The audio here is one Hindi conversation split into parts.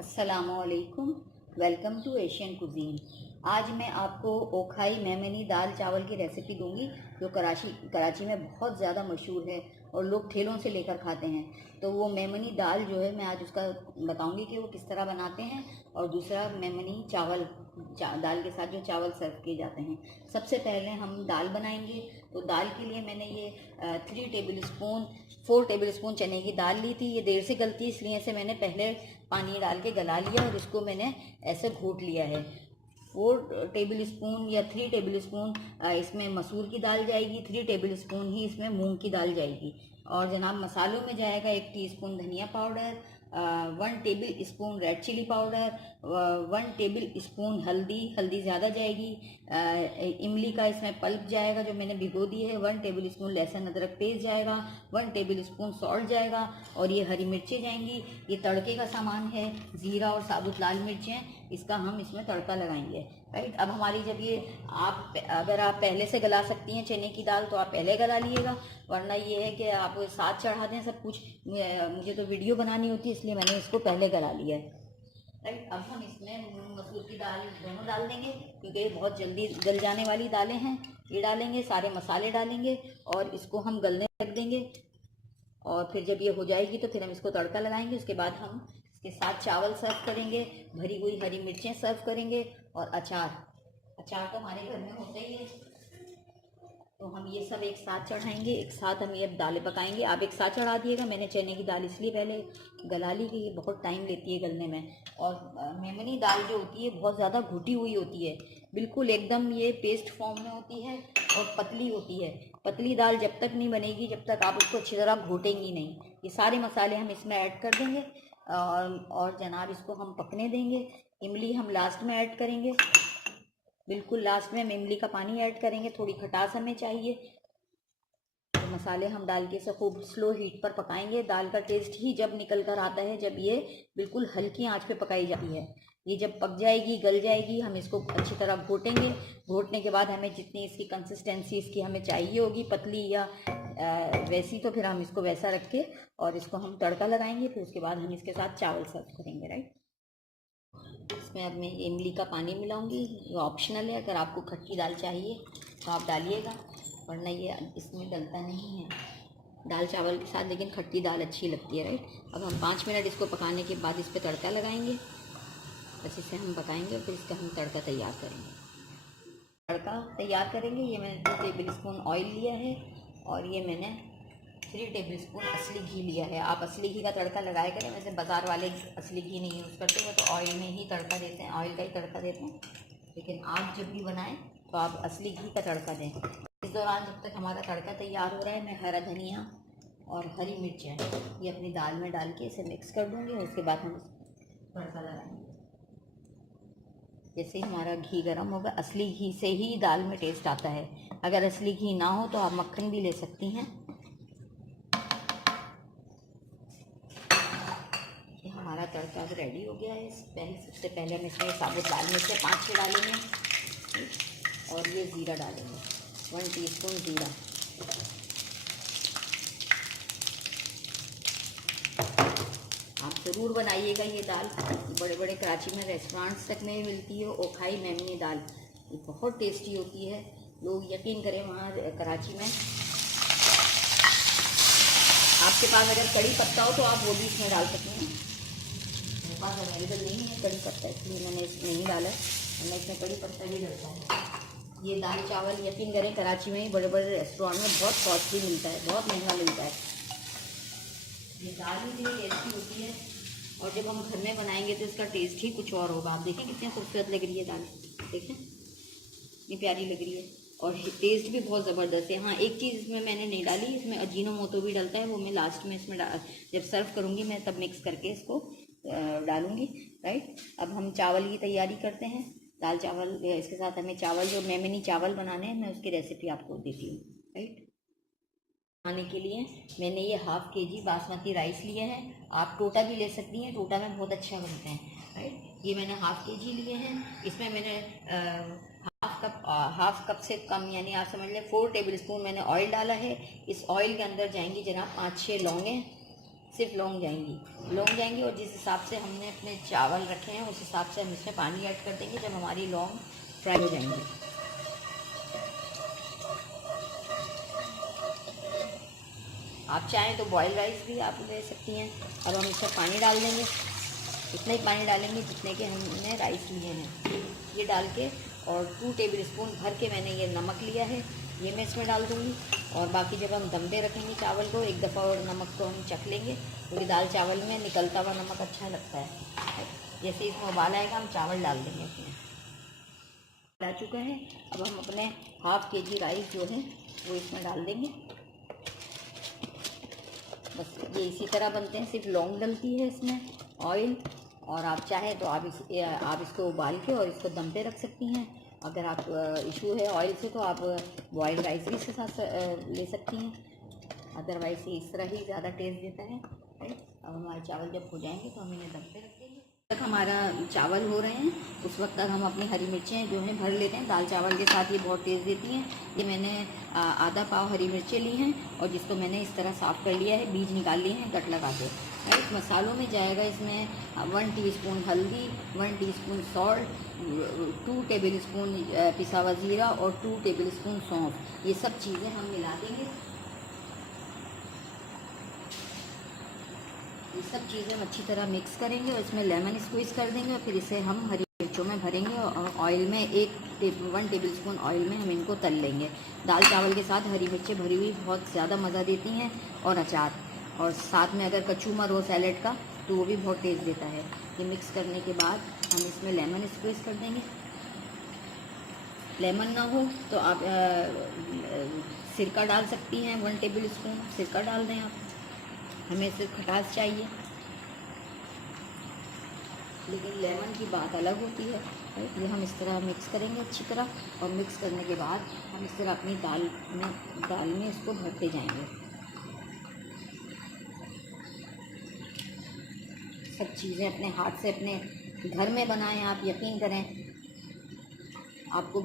अस्सलामुअलैकुम। Welcome to Asian cuisine. आज मैं आपको ओखाई मेमनी दाल चावल की रेसिपी दूंगी जो कराची में बहुत ज़्यादा मशहूर है और लोग ठेलों से लेकर खाते हैं। तो वो मेमनी दाल जो है मैं आज उसका बताऊंगी कि वो किस तरह बनाते हैं। और दूसरा मेमनी चावल दाल के साथ जो चावल सर्व किए जाते हैं। सबसे पहले हम दाल बनाएंगे। तो दाल के लिए मैंने ये 4 टेबल स्पून चने की दाल ली थी। ये देर से गलती इसलिए से मैंने पहले पानी डाल के गला लिया और इसको मैंने ऐसे घोट लिया है। 3 टेबल स्पून इसमें मसूर की दाल जाएगी, 3 टेबल स्पून ही इसमें मूंग की दाल जाएगी। और जनाब मसालों में जाएगा 1 टीस्पून धनिया powder, 1 tablespoon red chilli powder, 1 tablespoon हल्दी ज़्यादा जाएगी। इमली का इसमें पल्प जाएगा जो मैंने भिगो दी है। 1 टेबल स्पून लहसुन अदरक पेस्ट जाएगा, 1 टेबल स्पून सॉल्ट जाएगा। और ये हरी मिर्चें जाएंगी। ये तड़के का सामान है, ज़ीरा और साबुत लाल मिर्चें, इसका हम इसमें तड़का लगाएंगे। राइट। अब हमारी जब ये अगर आप पहले से गला सकती हैं चने की दाल तो आप पहले गला लिएगा, वरना ये है कि आप साथ चढ़ा दें सब कुछ। मुझे तो वीडियो बनानी होती है इसलिए मैंने इसको पहले गला लिया है। राइट। अब हम इसमें मूंग मसूर की दाल दोनों डाल देंगे क्योंकि ये बहुत जल्दी गल जाने वाली दालें हैं। ये डालेंगे, सारे मसाले डालेंगे और इसको हम गलने रख देंगे। और फिर जब ये हो जाएगी तो फिर हम इसको तड़का लगाएंगे। उसके बाद हम इसके साथ चावल सर्व करेंगे, भरी हुई हरी मिर्चें सर्व करेंगे और अचार तो हमारे घर में होता ही है। तो हम ये सब एक साथ चढ़ाएंगे, एक साथ हम ये दालें पकाएंगे। आप एक साथ चढ़ा दिएगा। मैंने चने की दाल इसलिए पहले गला ली कि ये बहुत टाइम लेती है गलने में। और मेमनी दाल जो होती है बहुत ज़्यादा घुटी हुई होती है, बिल्कुल एकदम ये पेस्ट फॉर्म में होती है और पतली होती है। पतली दाल जब तक नहीं बनेगी जब तक आप उसको अच्छी तरह घोटेंगी नहीं। ये सारे मसाले हम इसमें ऐड कर देंगे और जनाब इसको हम पकने देंगे। इमली हम लास्ट में ऐड करेंगे, बिल्कुल लास्ट में हम इमली का पानी ऐड करेंगे। थोड़ी खटास हमें चाहिए। तो मसाले हम डाल के इसे खूब स्लो हीट पर पकाएंगे। दाल का टेस्ट ही जब निकल कर आता है जब ये बिल्कुल हल्की आंच पे पकाई जाती है। ये जब पक जाएगी, गल जाएगी, हम इसको अच्छी तरह घोटेंगे। घोटने के बाद हमें जितनी इसकी कंसिस्टेंसी इसकी हमें चाहिए होगी, पतली या वैसी, तो फिर हम इसको वैसा रख के और इसको हम तड़का लगाएंगे। फिर उसके बाद हम इसके साथ चावल सर्व करेंगे। राइट। इसमें अब मैं इमली का पानी मिलाऊंगी, ये ऑप्शनल है। अगर आपको खट्टी दाल चाहिए तो आप डालिएगा, वरना ये इसमें डलता नहीं है दाल चावल के साथ, लेकिन खट्टी दाल अच्छी लगती है। राइट। अब हम 5 मिनट इसको पकाने के बाद इस पर तड़का लगाएंगे। बस इसे हम पकाएंगे और फिर इसका हम तड़का तैयार करेंगे। ये मैंने 2 टेबल स्पून ऑयल लिया है और ये मैंने 3 टेबल स्पून असली घी लिया है। आप असली घी का तड़का लगाया करें, वैसे बाज़ार वाले असली घी नहीं यूज़ करते, वो तो ऑयल में ही तड़का देते हैं, ऑयल का ही तड़का देते हैं। लेकिन आप जब भी बनाएं तो आप असली घी का तड़का दें। इस दौरान जब तक हमारा तड़का तैयार हो रहा है, मैं हरा धनिया और हरी मिर्चें ये अपनी दाल में डाल के इसे मिक्स कर दूँगी और उसके बाद हम तड़का लगाएंगे। जैसे ही हमारा घी गर्म होगा, असली घी से ही दाल में टेस्ट आता है। अगर असली घी ना हो तो आप मक्खन भी ले सकती हैं। ये हमारा तड़का अब रेडी हो गया है। सबसे पहले हम इसमें साबुत लाल मिर्चें 5-6 डालेंगे और ये ज़ीरा डालेंगे, 1 टीस्पून ज़ीरा। आप ज़रूर बनाइएगा ये दाल। बड़े बड़े कराची में रेस्टोरेंट्स तक में मिलती है ओखाई मेमनी दाल। ये बहुत टेस्टी होती है। लोग यकीन करें, वहाँ कराची में आपके पास अगर कड़ी पत्ता हो तो आप वो भी इसमें डाल सकते हैं। मेरे पास अवेलेबल नहीं है कड़ी पत्ता, इसलिए मैंने इसमें नहीं डाला, वरना इसमें कड़ी पत्ता भी डलता है। ये दाल चावल यकीन करें कराची में ही बड़े बड़े रेस्टोरेंट में बहुत कॉस्टली मिलता है, बहुत महंगा मिलता है। ये दाल ही इतनी टेस्टी होती है और जब हम घर में बनाएंगे तो इसका टेस्ट ही कुछ और होगा। आप देखें कितनी खूबसूरत लग रही है दाल, देखें इतनी प्यारी लग रही है और टेस्ट भी बहुत ज़बरदस्त है। हाँ, एक चीज़ इसमें मैंने नहीं डाली, इसमें अजीनोमोटो भी डलता है, वो मैं लास्ट में इसमें जब सर्व करूँगी मैं तब मिक्स करके इसको डालूँगी। राइट। अब हम चावल की तैयारी करते हैं। दाल चावल इसके साथ हमें चावल जो मेमनी चावल बनाने हैं, मैं उसकी रेसिपी आपको देती हूँ। राइट। बनाने के लिए मैंने ये ½ kg बासमती राइस लिए हैं। आप टोटा भी ले सकती हैं, टोटा में बहुत अच्छा बनते हैं। राइट। ये मैंने ½ kg लिए हैं। इसमें मैंने हाफ कप से कम, यानी आप समझ लें 4 टेबल स्पून मैंने ऑयल डाला है। इस ऑयल के अंदर जाएंगी जनाब 5-6 लौंगें, सिर्फ लौंग जाएंगी और जिस हिसाब से हमने अपने चावल रखे हैं उस हिसाब से हम इसमें पानी ऐड कर देंगे जब हमारी लौंग फ्राई हो जाएंगी। आप चाहें तो बॉयल राइस भी आप ले सकती हैं। अब हम इसमें पानी डाल देंगे, इतना ही पानी डालेंगे जितने के हमने राइस लिए हैं, ये डाल के, और 2 टेबल स्पून भर के मैंने ये नमक लिया है, ये मैं इसमें डाल दूँगी। और बाकी जब हम दम पे रखेंगे चावल को, एक दफ़ा और नमक को हम चख लेंगे, क्योंकि दाल चावल में निकलता हुआ नमक अच्छा लगता है। जैसे इसमें उबाल आएगा हम चावल डाल देंगे इसमें। आ चुका है, अब हम अपने ½ kg राइस जो है वो इसमें डाल देंगे। बस ये इसी तरह बनते हैं, सिर्फ लौंग डलती है इसमें, ऑयल। और आप चाहें तो आप इसको उबाल के और इसको दम पे रख सकती हैं। अगर आप इशू है ऑयल से तो आप बॉइल्ड राइस भी इसके साथ ले सकती हैं। अदरवाइज इस तरह ही ज़्यादा टेस्ट देता है। अब हमारे चावल जब हो जाएंगे तो हम इन्हें दम पे रख देंगे। जब तक हमारा चावल हो रहे हैं उस वक्त तक हम अपनी हरी मिर्चें जो हैं भर लेते हैं। दाल चावल के साथ ये बहुत टेस्ट देती हैं। ये मैंने आधा पाव हरी मिर्चें ली हैं और जिसको मैंने इस तरह साफ़ कर लिया है, बीज निकाल लिए हैं, कट लगा के। राइट, मसालों में जाएगा इसमें 1 टीस्पून हल्दी, 1 टीस्पून सॉल्ट, 2 टेबल स्पून पिसा हुआ ज़ीरा और 2 टेबल स्पून सौंफ। ये सब चीज़ें हम मिला देंगे। ये सब चीज़ें हम अच्छी तरह मिक्स करेंगे और इसमें लेमन स्क्वीज़ कर देंगे और फिर इसे हम हरी मिर्चों में भरेंगे और ऑयल में 1 टेबल स्पून ऑयल में हम इनको तल लेंगे। दाल चावल के साथ हरी मिर्चें भरी हुई बहुत ज़्यादा मज़ा देती हैं, और अचार, और साथ में अगर कचूमर हो सैलेड का तो वो भी बहुत टेस्ट देता है। ये मिक्स करने के बाद हम इसमें लेमन स्क्वीज़ कर देंगे। लेमन ना हो तो आप सिरका डाल सकती हैं, 1 टेबल स्पून सिरका डाल दें आप। हमें सिर्फ खटास चाहिए, लेकिन लेमन की बात अलग होती है। ये हम इस तरह मिक्स करेंगे अच्छी तरह, और मिक्स करने के बाद हम इस तरह अपनी दाल में इसको भरते जाएंगे। सब चीज़ें अपने हाथ से अपने घर में बनाएं आप, यकीन करें आपको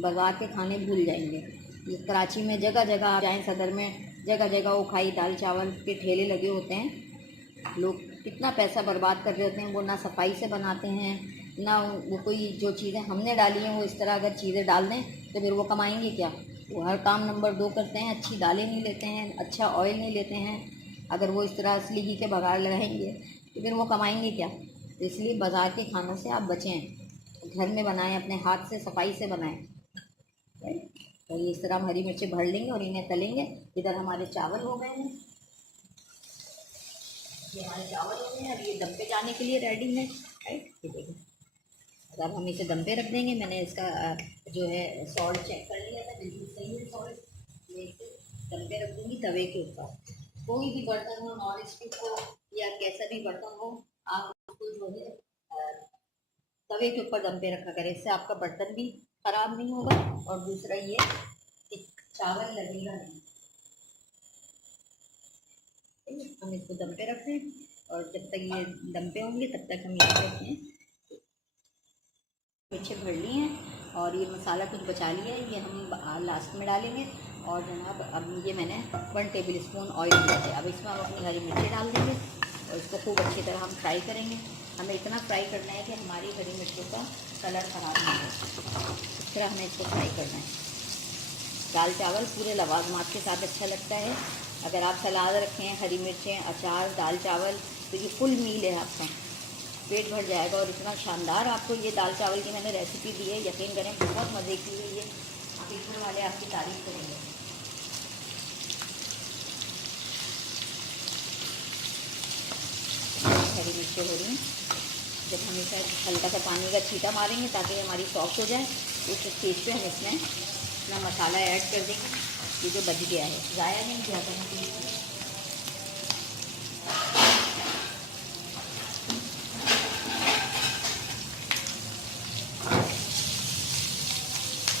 बाजार के खाने भूल जाएंगे। ये कराची में जगह जगह आप जाएँ, सदर में जगह जगह उखाई दाल चावल के ठेले लगे होते हैं। लोग कितना पैसा बर्बाद कर रहे होते हैं, वो ना सफाई से बनाते हैं, ना वो कोई जो चीज़ें हमने डाली हैं वो इस तरह अगर चीज़ें डाल दें तो फिर वो कमाएंगे क्या। वो हर काम नंबर 2 करते हैं, अच्छी दालें नहीं लेते हैं, अच्छा ऑयल नहीं लेते हैं। अगर वो इस तरह असली घी के बघार लगाएंगे तो फिर वो कमाएंगे क्या। तो इसलिए बाज़ार के खानों से आप बचें, घर में बनाएं, अपने हाथ से सफाई से बनाएं। तो ये इस तरह हम हरी मिर्चें भर लेंगे और इन्हें तलेंगे। इधर हमारे चावल हो गए हैं, ये हमारे चावल हो गए हैं। अब ये दम पे जाने के लिए रेडी है। राइट, ये देखिए, अब हम इसे दम पे रख देंगे। मैंने इसका जो है सॉल्ट चेक कर लिया था, बिल्कुल सही है सॉल्ट। ये इसे दम पे रख दूँगी तवे के ऊपर। कोई भी बर्तन हो, नॉन स्टिक हो या कैसा भी बर्तन हो, आप उसको जो है तवे के ऊपर दम पे रखा करें। इससे आपका बर्तन भी ख़राब नहीं होगा और दूसरा ये चावल लगेगा नहीं। हम इसको दम पे रखते हैं और जब तक ये दम पे होंगे तब तक हम यहाँ पे अपने मिर्चें भर ली हैं और ये मसाला कुछ बचा लिया है, ये हम लास्ट में डालेंगे। और जनाब अब ये मैंने 1 टेबल स्पून ऑयल दिया है। अब इसमें हम अपनी हरी मिर्चें डाल देंगे और इसको खूब अच्छी तरह हम फ्राई करेंगे। हमें इतना फ्राई करना है कि हमारी हरी मिर्चों का कलर ख़राब नहीं हो, इस तरह हमें इसको फ्राई करना है। दाल चावल पूरे लवाजमात के साथ अच्छा लगता है। अगर आप सलाद रखें, हरी मिर्चें, अचार, दाल चावल, तो ये फुल मील है, आपका पेट भर जाएगा। और इतना शानदार आपको ये दाल चावल की मैंने रेसिपी दी है, यकीन करें बहुत मज़े की है ये। आप घर वाले आपकी तारीफ़ करेंगे। हरी मिर्चें हो रही हैं, जब हम इसे हल्का सा पानी का छींटा मारेंगे ताकि हमारी सॉफ्ट हो जाए, उस स्टेज पे हम इसमें अपना मसाला ऐड कर देंगे। ये जो बच गया है ज़ाया नहीं किया था,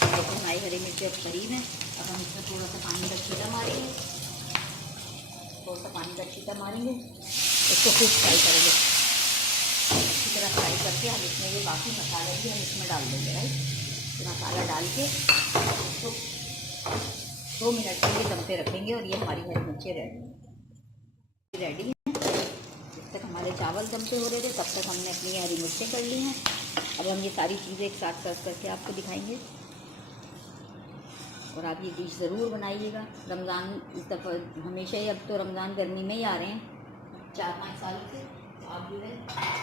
तो हमारी हरी मिर्ची अब करीब है। अब हम इसमें थोड़ा सा पानी का छींटा मारेंगे, थोड़ा सा पानी का छींटा मारेंगे, इसको खूब फ्राई करेंगे। अच्छी तरह फ्राई करके हम इसमें ये बाकी मसाले भी हम इसमें डाल देंगे। राइट, तो मसाला डाल के इसको 2 मिनट के लिए दम पे रखेंगे और ये हमारी हरी मिर्ची रेडी है। हमारे चावल दम पे हो रहे थे तब तक हमने अपनी हरी मिर्चें कर ली हैं। अब हम ये सारी चीज़ें एक साथ सर्व करके आपको दिखाएंगे और आप ये डिश ज़रूर बनाइएगा। रमज़ान इस दफ़ा हमेशा ही, अब तो रमज़ान गर्मी में ही आ रहे हैं 4-5 सालों से, तो आप जो है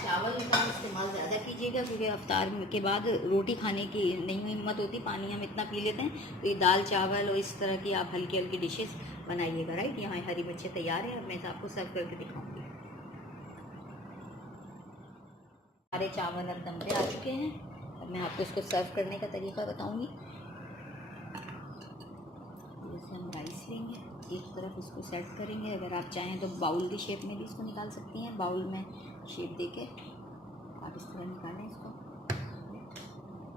चावल का इस्तेमाल ज़्यादा कीजिएगा क्योंकि अफ्तार के बाद रोटी खाने की नहीं हिम्मत होती, पानी हम इतना पी लेते हैं। तो ये दाल चावल और इस तरह की आप हल्की हल्की डिशेस बनाइएगा। राइट, यहाँ हरी मिर्चें तैयार है, अब मैं आपको सर्व करके दिखाऊँगी। हमारे चावल अब दम पे आ चुके हैं। अब मैं आपको इसको सर्व करने का तरीका बताऊँगी। जैसे हम राइस लेंगे, एक तरफ इसको सेट करेंगे। अगर आप चाहें तो बाउल की शेप में भी इसको निकाल सकती हैं, बाउल में शेप देके आप इस तरह निकालें इसको।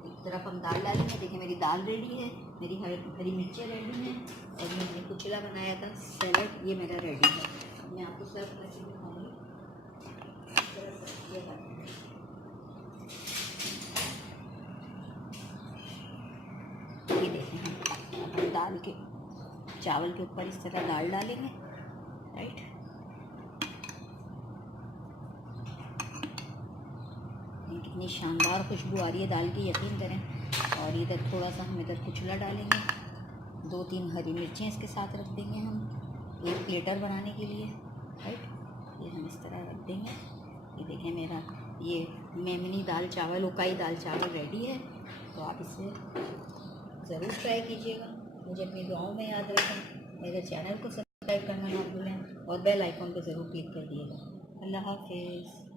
एक तरफ हम दाल डालेंगे। देखिए मेरी दाल रेडी है, मेरी हरी मिर्चें रेडी हैं और ये मैंने कुचला बनाया था सैलड, ये मेरा रेडी है। अब मैं आपको सर्व करके दिखाऊँगी। ये देखें, हम दाल के चावल के ऊपर इस तरह दाल डालेंगे। राइट, कितनी शानदार खुशबू आ रही है दाल की, यकीन करें। और इधर थोड़ा सा हम इधर कुचला डालेंगे, 2-3 हरी मिर्चें इसके साथ रख देंगे हम एक प्लेटर बनाने के लिए। राइट, ये हम इस तरह रख देंगे। ये देखें मेरा ये मेमनी दाल चावल, उकाई दाल चावल रेडी है। तो आप इसे ज़रूर ट्राई कीजिएगा। मुझे अपनी दुआओं में याद रखें। मेरे चैनल को सब्सक्राइब करना ना भूलें और बेल आइकॉन पर ज़रूर क्लिक कर दिएगा। अल्लाह हाफिज़।